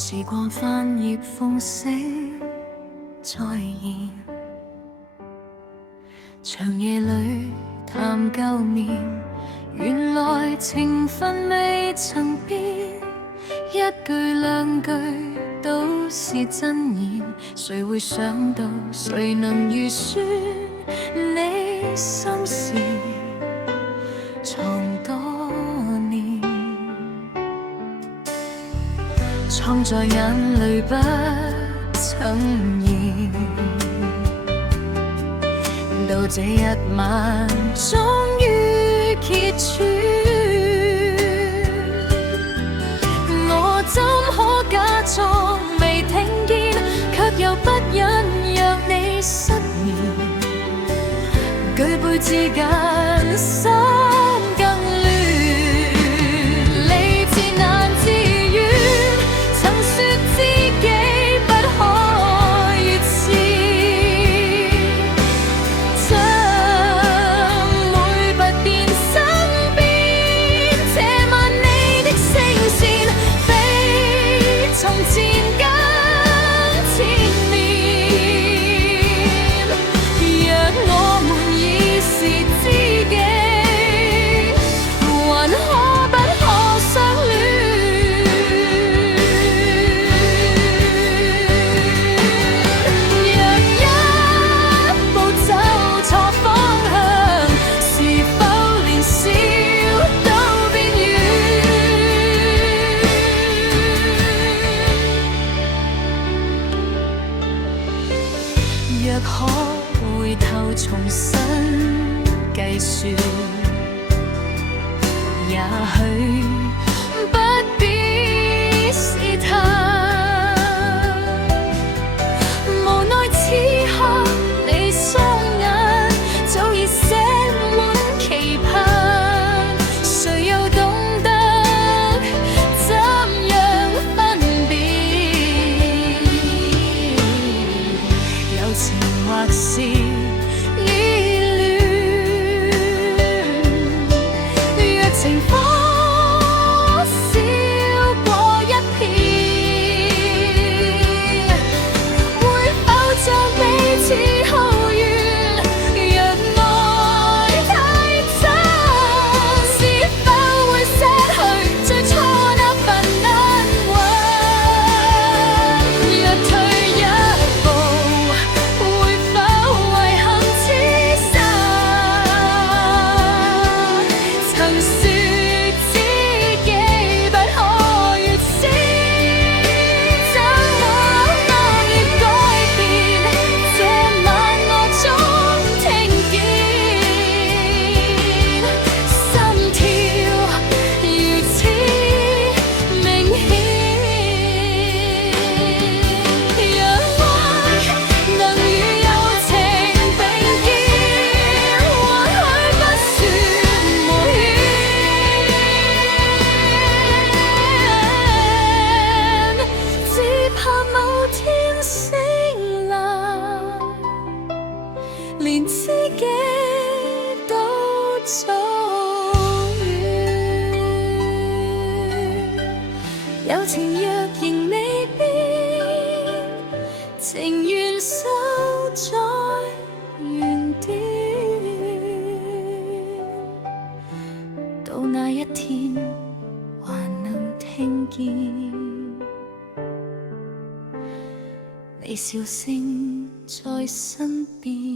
時光翻頁縫寫再現，長夜裏談舊年，原來情分未曾變，一句兩句都是真言。誰會想到，誰能預算你心事藏多年，藏在眼淚不曾言。到這一晚終於揭穿，我怎可假裝未聽見，卻又不忍讓你失眠。舉杯之間心更亂，理智難自願，曾說自己不可越線，將每不變身邊，這晚你的聲線比從前更纏綿。若我們已是知己，還可不可相戀？若一步走錯方向，是否連笑都變遠？若可回頭重新計算，也許不必試探。無奈此刻你雙眼早已寫滿期盼，誰又懂得怎樣分辨？友情或是依戀，若情火燒過一片，會否將彼此好遠？若愛太真，是否會捨去最初那份安穩？若退一步，會否遺憾此生？曾說知己不可越線，怎可越改變？這晚我終聽見心跳如此明顯。若愛能與友情並肩，或許不說無怨，只怕某天醒來，連知己都走遠。友情若仍未變，情願守在原點，到那一天還能聽見你笑聲在身邊。